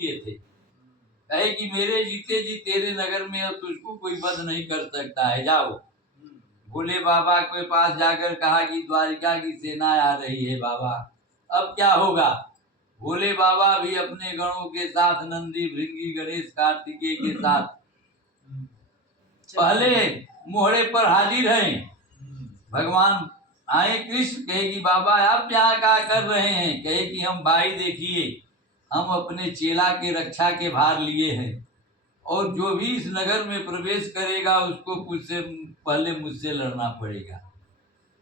किए थे, कहे कि मेरे जीते जी तेरे नगर में अब तुझको कोई बंद नहीं कर सकता है, जाओ। भोले बाबा के पास जाकर कहा कि द्वारिका की सेना आ रही है बाबा, अब क्या होगा। भोले बाबा भी अपने गणों के साथ नंदी भृंगी गणेश कार्तिकेय के साथ पहले मोहड़े पर हाजिर हैं। भगवान आए, कृष्ण कहे कि बाबा आप यहाँ क्या कर रहे हैं। कहे कि हम भाई देखिए, हम अपने चेला के रक्षा के भार लिए हैं, और जो भी इस नगर में प्रवेश करेगा उसको मुझसे पहले मुझसे लड़ना पड़ेगा।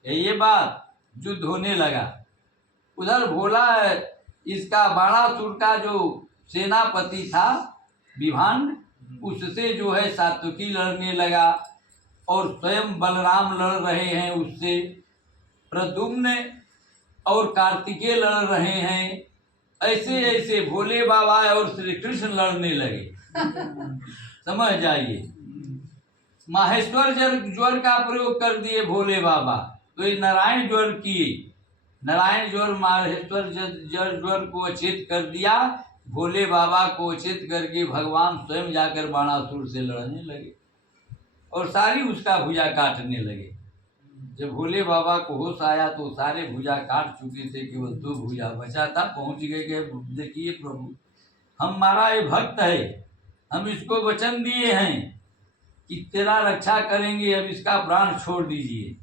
ये बात युद्ध होने लगा। उधर भोला इसका बाणासुर का जो सेनापति था विभांड, उससे जो है सात्विकी लड़ने लगा, और स्वयं बलराम लड़ रहे हैं उससे, प्रद्युम्न और कार्तिकेय लड़ रहे हैं। ऐसे ऐसे भोले बाबा और श्री कृष्ण लड़ने लगे। समझ जाइए, माहेश्वर ज्वर का प्रयोग कर दिए भोले बाबा, तो ये नारायण ज्वर किए। नारायण ज्वर माहेश्वर ज्वर को अचेत कर दिया। भोले बाबा को अचेत करके भगवान स्वयं जाकर बाणासुर से लड़ने लगे और सारी उसका भुजा काटने लगे। जब भोले बाबा को होश आया तो सारे भुजा काट चुके थे, केवल 2 भुजा बचा था। पहुंच गए, देखिए प्रभु हमारा ये भक्त है, हम इसको वचन दिए हैं कि तेरा रक्षा करेंगे, अब इसका प्राण छोड़ दीजिए।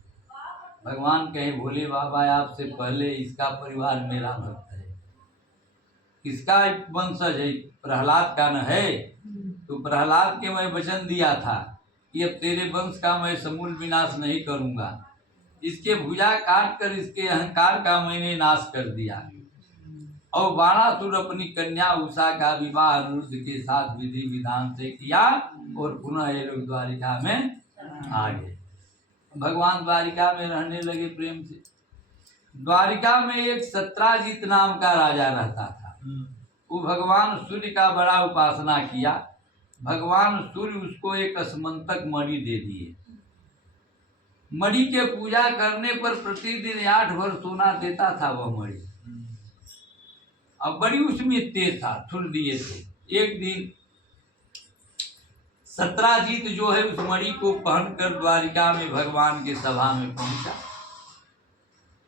भगवान कहे भोले बाबा आपसे पहले इसका परिवार मेरा भक्त है, किसका वंशज है, प्रहलाद का न है। तो प्रहलाद के मैं वचन दिया था कि अब तेरे वंश का मैं समूल विनाश नहीं करूंगा। इसके भुजा काट कर इसके अहंकार का मैंने नाश कर दिया, और बाणासुर अपनी कन्या उषा का विवाह अनिरुद्ध के साथ विधि विधान से किया, और पुनः ये लोग द्वारिका में आ गए। भगवान द्वारिका में रहने लगे प्रेम से। द्वारिका में एक सत्राजित नाम का राजा रहता था। वो भगवान सूर्य का बड़ा उपासना किया। भगवान सूर्य उसको एक असमंतक मणि दे दिए। मणि के पूजा करने पर प्रतिदिन 8 भर सोना देता था वह मणि। अब बड़ी उसमें तेज था, छुड़ दिए थे। एक दिन सत्राजित जो है उस मणि को पहनकर द्वारिका में भगवान के सभा में पहुंचा।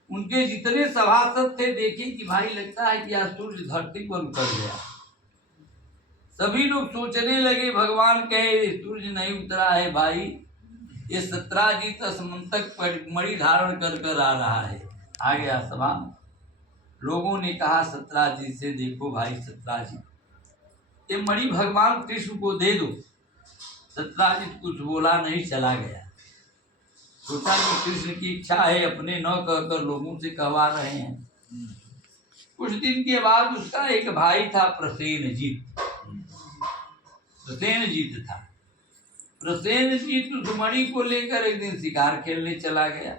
उनके जितने सभासद थे देखे कि भाई लगता है कि आज सूर्य धरती पर उतर गया। सभी लोग सोचने लगे, भगवान कहे सूर्य नहीं उतरा है भाई, ये सत्राजित असमंतक मणि धारण कर कर आ रहा है। आ गया सभा में। लोगों ने कहा सत्राजित से, देखो भाई सत्राजित, ये मणि भगवान कृष्ण को दे दो। सत्राजित कुछ बोला नहीं, चला गया। सोचा कि कृष्ण की इच्छा है, अपने न कहकर लोगों से कहवा रहे हैं। कुछ दिन के बाद उसका एक भाई था प्रसेनजीत। प्रसेनजीत था। प्रसेनजीत उस मणि को लेकर एक दिन शिकार खेलने चला गया।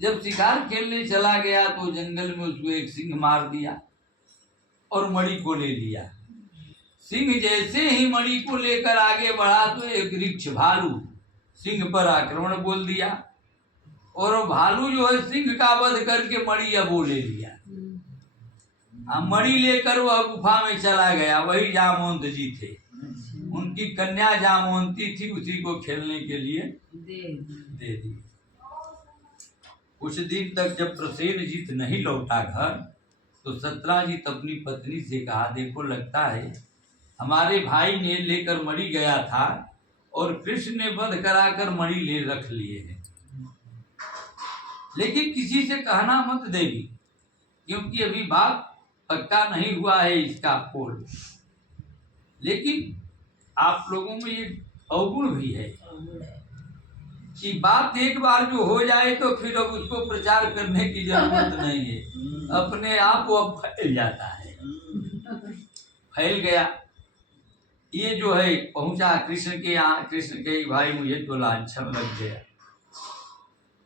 जब शिकार खेलने चला गया तो जंगल में उसको एक सिंह मार दिया और मणि को ले लिया। सिंह जैसे ही मणि को लेकर आगे बढ़ा तो एक वृक्ष भालू सिंह पर आक्रमण बोल दिया, और भालू जो है सिंह का वध करके मणि अब वो ले लिया। मणि लेकर वह गुफा में चला गया। वही जामवंत जी थे, उनकी कन्या जामवंती थी, उसी को खेलने के लिए दे दी। कुछ दिन तक जब प्रसेनजीत नहीं लौटा घर, तो सत्राजित अपनी पत्नी से कहा, देखो लगता है हमारे भाई ने लेकर मणि गया था और कृष्ण ने वध कराकर मणि ले रख लिए हैं, लेकिन किसी से कहना मत देगी, क्योंकि अभी बात पक्का नहीं हुआ है इसका पोल। लेकिन आप लोगों में ये अवगुण भी है कि बात एक बार जो हो जाए तो फिर अब उसको प्रचार करने की जरूरत नहीं है, अपने आप वो अब फैल जाता है। फैल गया। ये जो है पहुंचा कृष्ण के यहाँ। कृष्ण के भाई मुझे तो लांछन लग गया,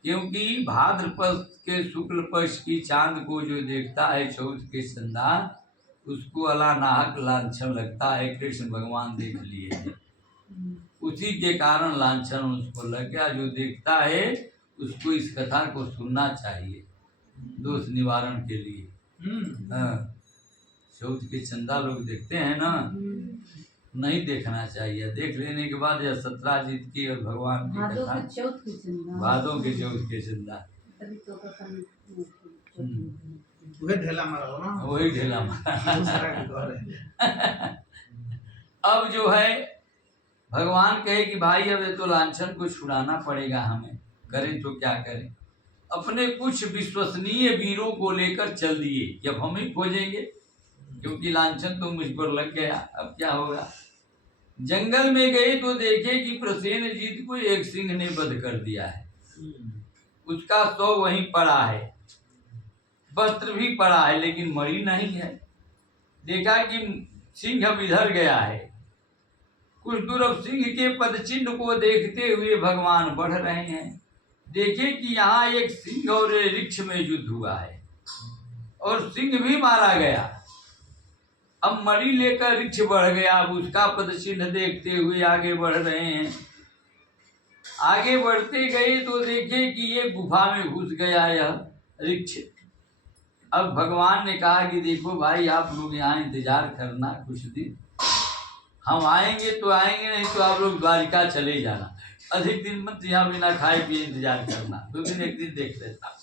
क्योंकि भाद्रपद के शुक्ल पक्ष की चांद को जो देखता है चौथ के संदान, उसको अलानाहक लांछन लगता है। कृष्ण भगवान देख लिए हैं, उसी के कारण लांछन उसको लग गया। जो देखता है उसको इस कथा को सुनना चाहिए दोष निवारण के लिए। चौथ के चंदा लोग देखते हैं ना, नहीं देखना चाहिए। देख लेने के बाद यह 17 जीत की और भगवान की कथा, भादों के चौथ के चंदा, वही ढेला मारा ना, वही ढेला मारा। अब जो है भगवान कहे कि भाई अब ये तो लांछन को छुड़ाना पड़ेगा हमें, करें तो क्या करें। अपने कुछ विश्वसनीय वीरों को लेकर चल दिए कि अब हम ही खोजेंगे, क्योंकि लांछन तो मुझ पर लग गया, अब क्या होगा। जंगल में गए तो देखे कि प्रसेनजीत को एक सिंह ने वध कर दिया है, उसका शव वहीं पड़ा है, वस्त्र भी पड़ा है लेकिन मणि नहीं है। देखा कि सिंह अब इधर गया है। कुछ दूर अब सिंह के पदचिन्ह को देखते हुए भगवान बढ़ रहे हैं। देखे कि यहाँ एक सिंह और वृक्ष में युद्ध हुआ है और सिंह भी मारा गया। अब मणि लेकर वृक्ष बढ़ गया, अब उसका पदचिन्ह देखते हुए आगे बढ़ रहे हैं। आगे बढ़ते गए तो देखे कि ये गुफा में घुस गया यह वृक्ष। अब भगवान ने कहा कि देखो भाई, आप लोग यहाँ इंतजार करना कुछ दिन, हम आएंगे तो आएंगे, नहीं तो आप लोग द्वारिका चले जाना। अधिक दिन मत यहाँ बिना खाए पिए इंतजार करना, 2 दिन 1 दिन देख लेता,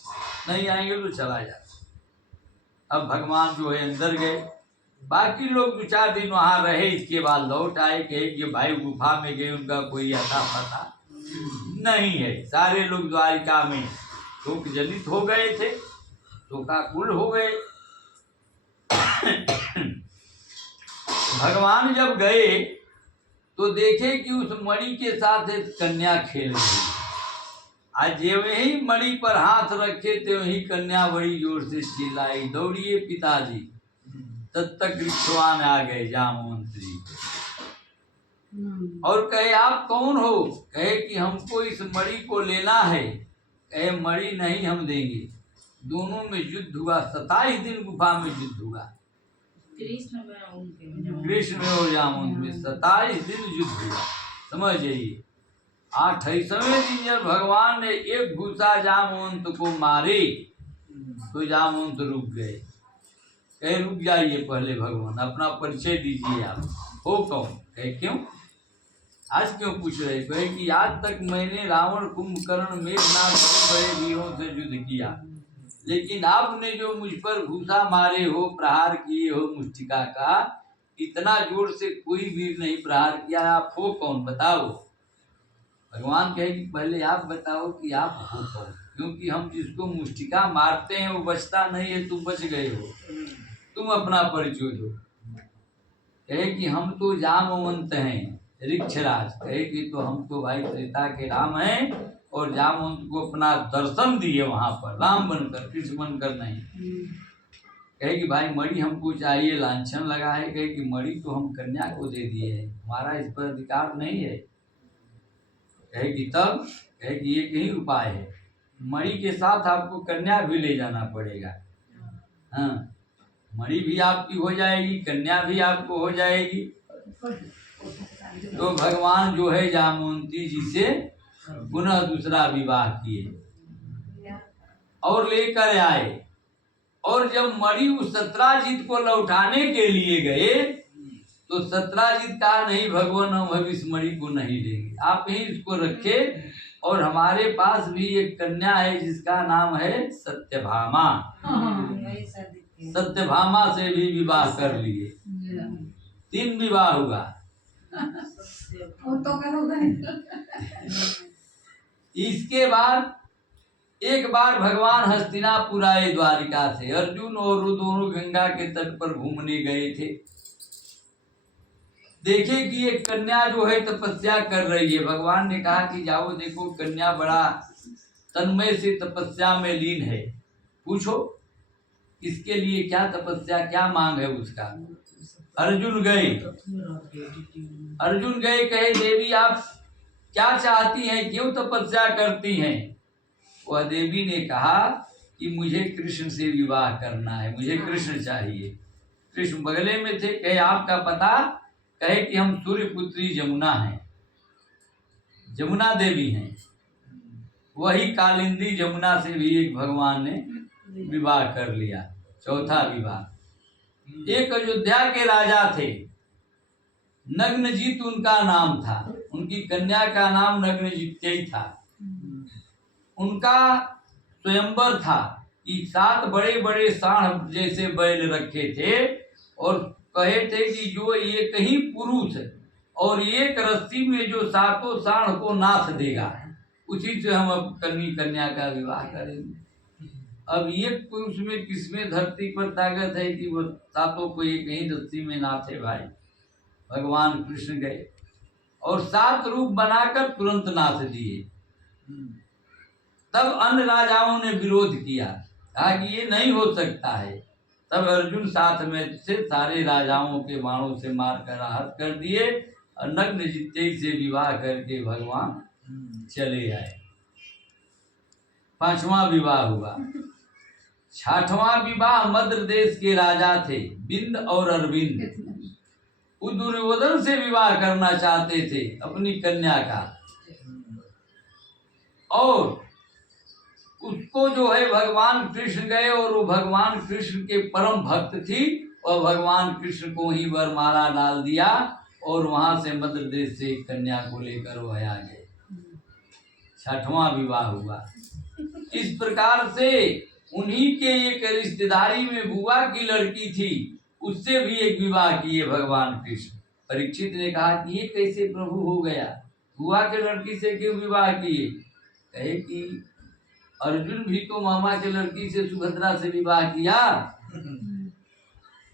नहीं आएंगे तो चला जाता। अब भगवान जो है अंदर गए, बाकी लोग 2-4 दिन वहाँ रहे, इसके बाद लौट आए। कहे कि भाई गुफा में गए, उनका कोई अता पता नहीं है। सारे लोग द्वारिका में शोक जनित हो गए थे, शोकाकुल हो गए। भगवान जब गए तो देखे कि उस मणि के साथ एक कन्या खेल रही। आज जे वही मणि पर हाथ रखे थे, वही कन्या बड़ी जोर से चिल्लाई, दौड़िए पिताजी। तब तक ऋक्षवान आ गए जामवंत जी और कहे आप कौन हो। कहे कि हमको इस मणि को लेना है। कहे मणि नहीं हम देंगे। दोनों में युद्ध हुआ, 27 दिन गुफा में युद्ध हुआ, कृष्ण में और जामुन में 27 दिन युद्ध हुआ। समझ जाइए। 28वें दिन जब भगवान ने एक घुसा जामवंत को मारे तो जामवंत रुक गए। कहे रुक जाइए पहले भगवान, अपना परिचय दीजिए, आप हो कौन। कहे क्यों, आज क्यों पूछ रहे। कहे कि आज तक मैंने रावण, कुंभकर्ण, मेघनाथ बड़े वीरों से युद्ध किया, लेकिन आपने जो मुझ पर घूसा मारे हो, प्रहार किए हो मुष्टिका का, इतना जोर से कोई वीर नहीं प्रहार किया। आप हो कौन, बताओ। भगवान कहे कि पहले आप बताओ कि आप हो कौन, क्योंकि हम जिसको मुष्टिका मारते हैं वो बचता नहीं है, तुम बच गए हो, तुम अपना परिचय दो। कहे कि हम तो जामवंत हैं, ऋक्षराज। कहे कि तो हम तो भाई त्रेता के राम हैं और जामवंत को अपना दर्शन दिए वहां पर, राम बनकर, कृष्ण बनकर नहीं। कहे कि भाई मणि हमको चाहिए, लांछन लगा है। कहे कि मणि तो हम कन्या को दे दिए है, हमारा इस पर अधिकार नहीं है। कहे कि तब, कहे कि एक ही उपाय है, मणि के साथ आपको कन्या भी ले जाना पड़ेगा। हाँ, मणि भी आपकी हो जाएगी, कन्या भी आपको हो जाएगी। तो भगवान जो है जामवंती जी से पुनः दूसरा विवाह किए और लेकर आए। और जब मणि उस सत्राजित को लौटाने के लिए गए तो सत्राजित कहा नहीं भगवान, हम अब इस मणि को नहीं लेंगे, आप ही इसको रखे। और हमारे पास भी एक कन्या है जिसका नाम है सत्यभामा, सत्यभामा से भी विवाह कर लिए। 3 विवाह हुआ। इसके बाद एक बार भगवान हस्तिनापुर आए द्वारिका से। अर्जुन और वो दोनों गंगा के तट पर घूमने गए थे। देखे कि एक कन्या जो है तपस्या कर रही है। भगवान ने कहा कि जाओ देखो, कन्या बड़ा तन्मय से तपस्या में लीन है, पूछो इसके लिए क्या तपस्या, क्या मांग है उसका। अर्जुन गए, कहे देवी आप क्या चाहती हैं, क्यों तपस्या करती हैं। वह देवी ने कहा कि मुझे कृष्ण से विवाह करना है, मुझे कृष्ण चाहिए। कृष्ण बगले में थे। कहे आपका पता। कहे कि हम सूर्यपुत्री जमुना हैं, जमुना देवी हैं। वही कालिंदी जमुना से भी एक भगवान ने विवाह कर लिया, चौथा विवाह। एक अयोध्या के राजा थे, नग्नजीत उनका नाम था, उनकी कन्या का नाम नग्नजीत ही था। उनका स्वयंवर था कि 7 बड़े बड़े साढ़ जैसे बैल रखे थे और कहे थे कि जो एक ही पुरुष और एक रस्सी में जो 7 साढ़ को नाथ देगा, उसी से हम अब कन्या का विवाह करेंगे। अब एक पुरुष में किसमें धरती पर ताकत है कि वो 7 को एक ही रस्सी में नाथे भाई। भगवान कृष्ण गए और 7 रूप बनाकर तुरंत नाथ दिए। तब अन्य राजाओं ने विरोध किया, कहा कि ये नहीं हो सकता है। तब अर्जुन साथ में से सारे राजाओं के बाणों से मारकर आहत कर दिए और नग्न जित्ते से विवाह करके भगवान चले आए। 5वां विवाह हुआ। 6वां विवाह मध्य देश के राजा थे बिंद और अरविंद। वो दुर्योधन से विवाह करना चाहते थे अपनी कन्या का, और उसको जो है भगवान कृष्ण गए और वो भगवान कृष्ण के परम भक्त थी और भगवान कृष्ण को ही वरमाला डाल दिया और वहां से मध्य देश से कन्या को लेकर वह आ गए। 6वां विवाह हुआ। इस प्रकार से उन्हीं के एक रिश्तेदारी में बुआ की लड़की थी, उससे भी एक विवाह किए भगवान कृष्ण। परीक्षित ने कहा कि ये कैसे प्रभु हो गया, बुआ के लड़की से क्यों विवाह किए? कहे कि अर्जुन भी तो मामा के लड़की से सुभद्रा से विवाह किया।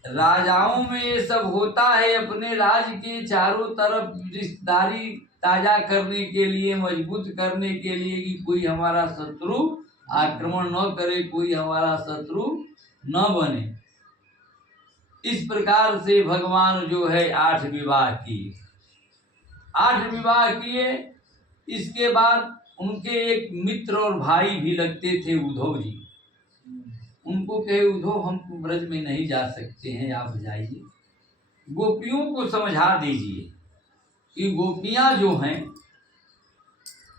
राजाओं में ये सब होता है, अपने राज्य के चारों तरफ रिश्तेदारी ताजा करने के लिए, मजबूत करने के लिए कि कोई हमारा शत्रु आक्रमण न करे, कोई हमारा शत्रु न बने। इस प्रकार से भगवान जो है 8 विवाह किए। 8 विवाह किए। इसके बाद उनके एक मित्र और भाई भी लगते थे उद्धव जी। उनको कहे उद्धव हम ब्रज में नहीं जा सकते हैं, आप जाइए, गोपियों को समझा दीजिए कि गोपियां जो हैं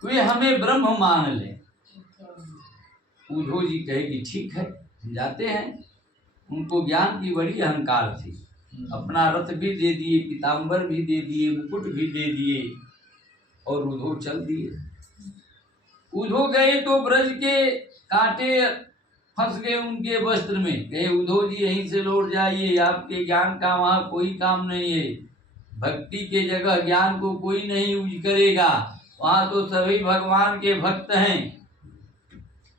वे हमें ब्रह्म मान लें। उद्धव जी कहे कि ठीक है हम जाते हैं। उनको ज्ञान की बड़ी अहंकार थी। अपना रथ भी दे दिए, पीताम्बर भी दे दिए, मुकुट भी दे दिए और उद्धव चल दिए। उद्धव गए तो ब्रज के कांटे फंस गए उनके वस्त्र में। कहे उद्धव जी यहीं से लौट जाइए, आपके ज्ञान का वहाँ कोई काम नहीं है। भक्ति के जगह ज्ञान को कोई नहीं यूज करेगा, वहाँ तो सभी भगवान के भक्त हैं।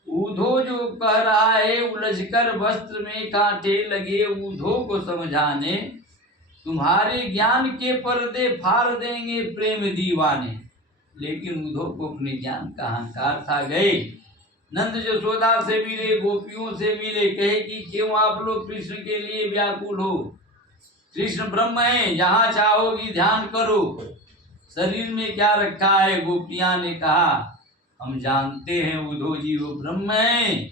उद्धव जो कह रहा है उलझकर वस्त्र में कांटे लगे उद्धव को समझाने, तुम्हारे ज्ञान के पर्दे फाड़ देंगे प्रेम दीवाने। लेकिन उद्धव को अपने ज्ञान का अहंकार था। गए नंद यशोदा से मिले, गोपियों से मिले, कहे कि क्यों आप लोग कृष्ण के लिए व्याकुल हो? कृष्ण ब्रह्म है, जहाँ चाहोगी ध्यान करो, शरीर में क्या रखा है? गोपियां ने कहा हम जानते हैं उद्धव जी वो ब्रह्म है,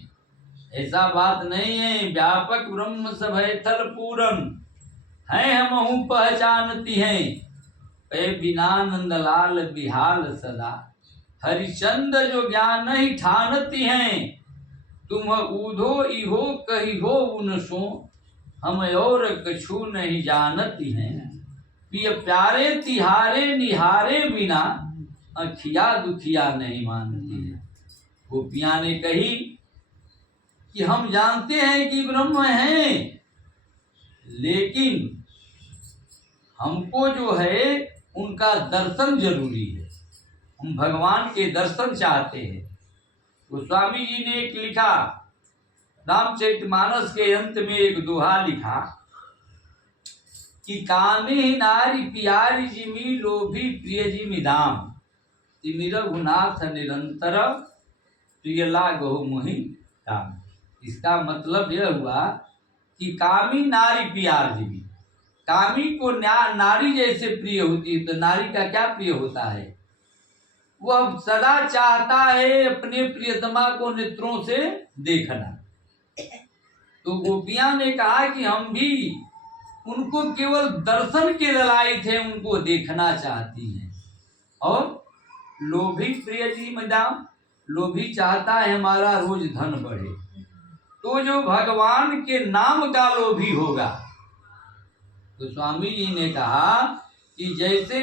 ऐसा बात नहीं है। व्यापक ब्रह्म सब है थल पूरन है, हम पहचानती हैं। बिना नंदलाल बिहाल सदा, हरिचंद जो ज्ञान नहीं ठानती हैं। तुम उधो इहो कही हो उनसो, हम और कछु नहीं जानती हैं। प्रिय प्यारे तिहारे निहारे बिना, अखिया दुखिया नहीं मानती है। गोपियां ने कही कि हम जानते हैं कि ब्रह्म है, लेकिन हमको जो है उनका दर्शन जरूरी है, हम भगवान के दर्शन चाहते हैं। तो स्वामी जी ने एक लिखा, रामचरितमानस के अंत में एक दोहा लिखा कि कामी नारी प्यारी जिमी लोभी प्रिय जिमी दाम, तिमि रघुनाथ निरंतर प्रिय लागो मुहि काम। इसका मतलब यह हुआ कि कामी नारी प्यार जिमी, कामी को नारी जैसे प्रिय होती है, तो नारी का क्या प्रिय होता है? वह सदा चाहता है अपने प्रियतमा को नेत्रों से देखना। तो गोपियां ने कहा कि हम भी उनको केवल दर्शन के ललाई थे, उनको देखना चाहती हैं। और लोभी प्रिय जी मदाम, लोभी चाहता है हमारा रोज धन बढ़े। तो जो भगवान के नाम का लोभी होगा तो स्वामी जी ने कहा कि जैसे